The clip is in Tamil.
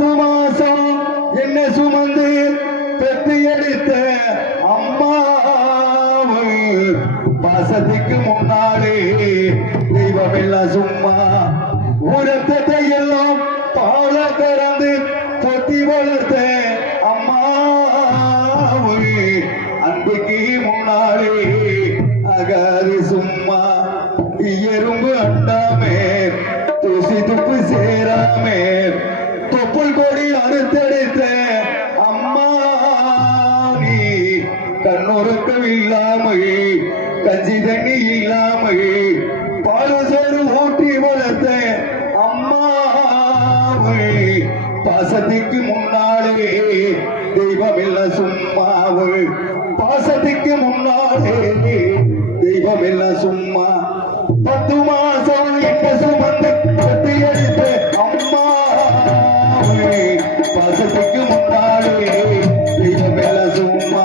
பத்து மாசம் என்ன சுமந்து பெற்று எடுத்த அம்மாவை பாசத்துக்கு முன்னாலே தெய்வம் எல்லாம் சும்மா உரத்தத்தை எல்லாம் பால திறந்து தொட்டி வளர்த்த அம்மாவை அன்புக்கு முன்னாலே அகாது சும்மா எறும்பு அண்டாமே தூசி துப்பு சேரா கண்ணொருக்கம் இல்லாமையே கஞ்சி தண்ணி இல்லாமையே பாலசோறு ஊட்டி வளர்த்த அம்மாவை பாசத்துக்கு முன்னாலே தெய்வம் இல்ல சும்மாவு. பாசத்துக்கு முன்னாலே தெய்வம் இல்ல சும்மா. பத்து மாசம் எங்க சுமந்து பத்து எடுத்த அம்மாவை பாசத்துக்கு முன்னாலே தெய்வம் இல்ல சும்மா.